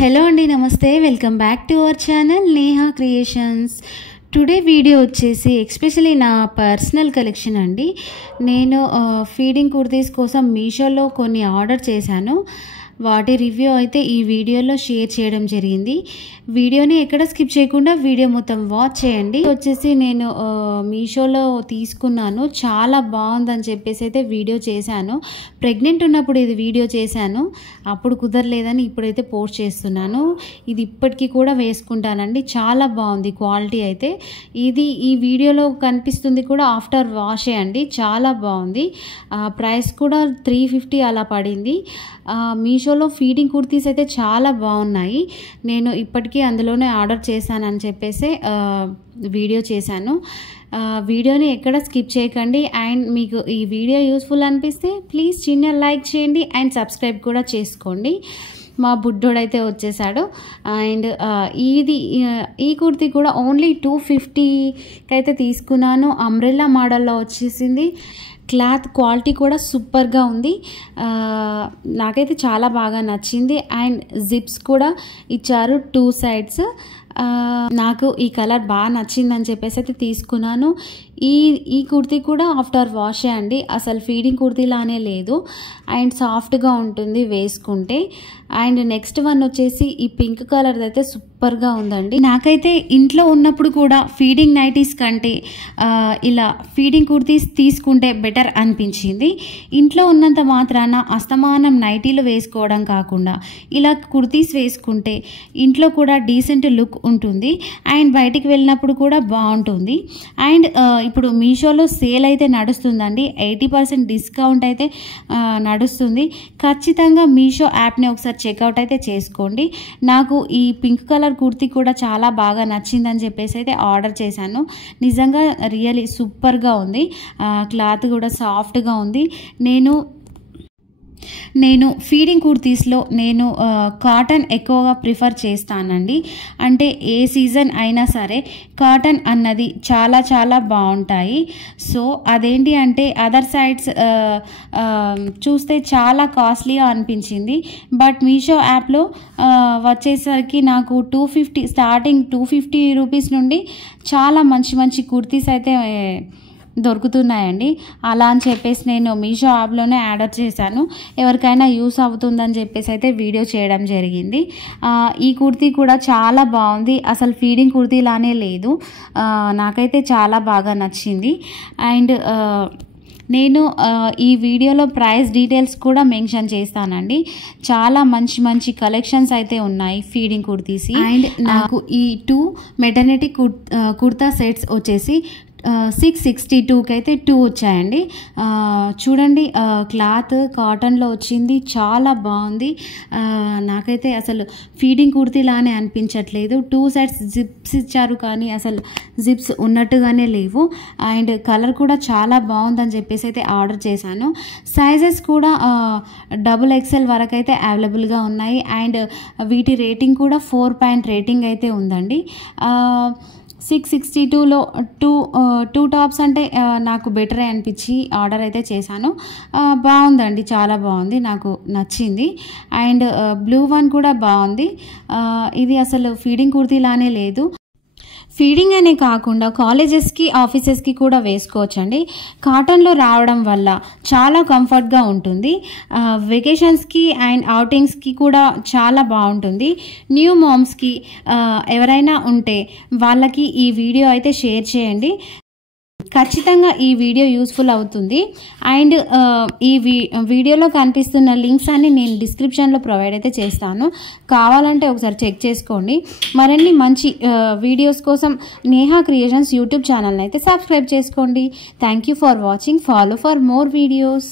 Hello అండి, నమస్తే. Welcome back to our channel Neha creations. Today video వచ్చేసి ఎస్పెషలీ నా పర్సనల్ కలెక్షన్ అండి. నేను ఫీడింగ్ కుర్తీస్ కోసం మీషోలో కొన్ని ఆర్డర్ చేశాను. వాటి రివ్యూ అయితే ఈ వీడియోలో షేర్ చేయడం జరిగింది. వీడియోని ఎక్కడ స్కిప్ చేయకుండా వీడియో మొత్తం వాచ్ చేయండి. వచ్చేసి నేను మీషోలో తీసుకున్నాను, చాలా బాగుందని చెప్పేసి అయితే వీడియో చేశాను. ప్రెగ్నెంట్ ఉన్నప్పుడు ఇది వీడియో చేశాను, అప్పుడు కుదరలేదని ఇప్పుడైతే పోస్ట్ చేస్తున్నాను. ఇది ఇప్పటికీ కూడా వేసుకుంటానండి, చాలా బాగుంది క్వాలిటీ అయితే. ఇది ఈ వీడియోలో కనిపిస్తుంది కూడా ఆఫ్టర్ వాషే అండి, చాలా బాగుంది. ప్రైస్ కూడా 350 అలా పడింది. మీషోలో ఫీడింగ్ కుర్తీస్ అయితే చాలా బాగున్నాయి. నేను ఇప్పటికీ అందులోనే ఆర్డర్ చేశానని చెప్పేసి వీడియో చేశాను. వీడియోని ఎక్కడ స్కిప్ చేయకండి. అండ్ మీకు ఈ వీడియో యూస్ఫుల్ అనిపిస్తే ప్లీజ్ చిన్న లైక్ చేయండి అండ్ సబ్స్క్రైబ్ కూడా చేసుకోండి. మా బుడ్డోడైతే వచ్చేసాడు. అండ్ ఈ కుర్తీ కూడా ఓన్లీ 250కి అయితే తీసుకున్నాను. అంబ్రెల్లా మోడల్లో వచ్చేసింది. క్లాత్ క్వాలిటీ కూడా సూపర్గా ఉంది, నాకైతే చాలా బాగా నచ్చింది. అండ్ జిప్స్ కూడా ఇచ్చారు 2 సైడ్స్. నాకు ఈ కలర్ బాగా నచ్చిందని చెప్పేసి అయితే తీసుకున్నాను. ఈ కుర్తీ కూడా ఆఫ్టర్ వాషే అండి, అసలు ఫీడింగ్ కుర్తీలానే లేదు. అండ్ సాఫ్ట్గా ఉంటుంది వేసుకుంటే. అండ్ నెక్స్ట్ వన్ వచ్చేసి ఈ పింక్ కలర్ అయితే సూపర్గా ఉందండి. నాకైతే ఇంట్లో ఉన్నప్పుడు కూడా ఫీడింగ్ నైటీస్ కంటే ఇలా ఫీడింగ్ కుర్తీస్ తీసుకుంటే బెటర్ అనిపించింది. ఇంట్లో ఉన్నంత మాత్రాన అస్తమానం నైటీలు వేసుకోవడం కాకుండా ఇలా కుర్తీస్ వేసుకుంటే ఇంట్లో కూడా డీసెంట్ లుక్ ఉంటుంది అండ్ బయటికి వెళ్ళినప్పుడు కూడా బాగుంటుంది. అండ్ ఇప్పుడు మీషోలో సేల్ అయితే నడుస్తుందండి, 80% డిస్కౌంట్ అయితే నడుస్తుంది. ఖచ్చితంగా మీషో యాప్ని ఒకసారి చెక్అవుట్ అయితే చేసుకోండి. నాకు ఈ పింక్ కలర్ కుర్తీ కూడా చాలా బాగా నచ్చిందని చెప్పేసి అయితే ఆర్డర్ చేశాను. నిజంగా రియల్లీ సూపర్గా ఉంది, క్లాత్ కూడా సాఫ్ట్గా ఉంది. నేను ఫీడింగ్ కుర్తీస్లో కాటన్ ఎక్కువగా ప్రిఫర్ చేస్తానండి. అంటే ఏ సీజన్ అయినా సరే కాటన్ అన్నది చాలా చాలా బాగుంటాయి. సో అదేంటి అంటే అదర్ సైడ్స్ చూస్తే చాలా కాస్ట్లీగా అనిపించింది. బట్ మీషో యాప్లో వచ్చేసరికి నాకు 250 స్టార్టింగ్ 250 రూపీస్ నుండి చాలా మంచి మంచి కుర్తీస్ అయితే దొరుకుతున్నాయండి. అలా అని చెప్పేసి నేను మీషో యాప్లోనే ఆర్డర్ చేశాను. ఎవరికైనా యూస్ అవుతుందని చెప్పేసి అయితే వీడియో చేయడం జరిగింది. ఈ కుర్తీ కూడా చాలా బాగుంది, అసలు ఫీడింగ్ కుర్తీలానే లేదు, నాకైతే చాలా బాగా నచ్చింది. అండ్ నేను ఈ వీడియోలో ప్రైస్ డీటెయిల్స్ కూడా మెన్షన్ చేస్తానండి. చాలా మంచి మంచి కలెక్షన్స్ అయితే ఉన్నాయి ఫీడింగ్ కుర్తీస్. అండ్ నాకు ఈ 2 మెటర్నిటీ కుర్తా సెట్స్ వచ్చేసి 662కి అయితే 2 వచ్చాయండి. చూడండి, క్లాత్ కాటన్లో వచ్చింది, చాలా బాగుంది. నాకైతే అసలు ఫీడింగ్ కుర్తీలానే అనిపించట్లేదు. 2 సైడ్స్ జిప్స్ ఇచ్చారు కానీ అసలు జిప్స్ ఉన్నట్టుగానే లేవు. అండ్ కలర్ కూడా చాలా బాగుందని చెప్పేసి అయితే ఆర్డర్ చేశాను. సైజెస్ కూడా XXL వరకు అయితే అవైలబుల్గా ఉన్నాయి. అండ్ వీటి రేటింగ్ కూడా 4 రేటింగ్ అయితే ఉందండి. 662లో 2 టాప్స్ అంటే నాకు బెటరే అనిపించి ఆర్డర్ అయితే చేశాను. బాగుందండి, చాలా బాగుంది, నాకు నచ్చింది. అండ్ బ్లూ వన్ కూడా బాగుంది. ఇది అసలు ఫీడింగ్ కుర్తీలానే లేదు. ఫీడింగ్ అనే కాకుండా కాలేజెస్కి ఆఫీసెస్కి కూడా వేసుకోవచ్చండి. కాటన్లో రావడం వల్ల చాలా కంఫర్ట్గా ఉంటుంది. వెకేషన్స్కి అండ్ అవుటింగ్స్కి కూడా చాలా బాగుంటుంది. న్యూ మామ్స్కి ఎవరైనా ఉంటే వాళ్ళకి ఈ వీడియో అయితే షేర్ చేయండి, ఖచ్చితంగా ఈ వీడియో యూస్ఫుల్ అవుతుంది. అండ్ ఈ వీడియోలో కనిపిస్తున్న లింక్స్ అన్ని నేను డిస్క్రిప్షన్లో ప్రొవైడ్ అయితే చేస్తాను, కావాలంటే ఒకసారి చెక్ చేసుకోండి. మరిన్ని మంచి వీడియోస్ కోసం నేహా క్రియేషన్స్ యూట్యూబ్ ఛానల్ని అయితే సబ్స్క్రైబ్ చేసుకోండి. Thank you for watching. Follow for more videos.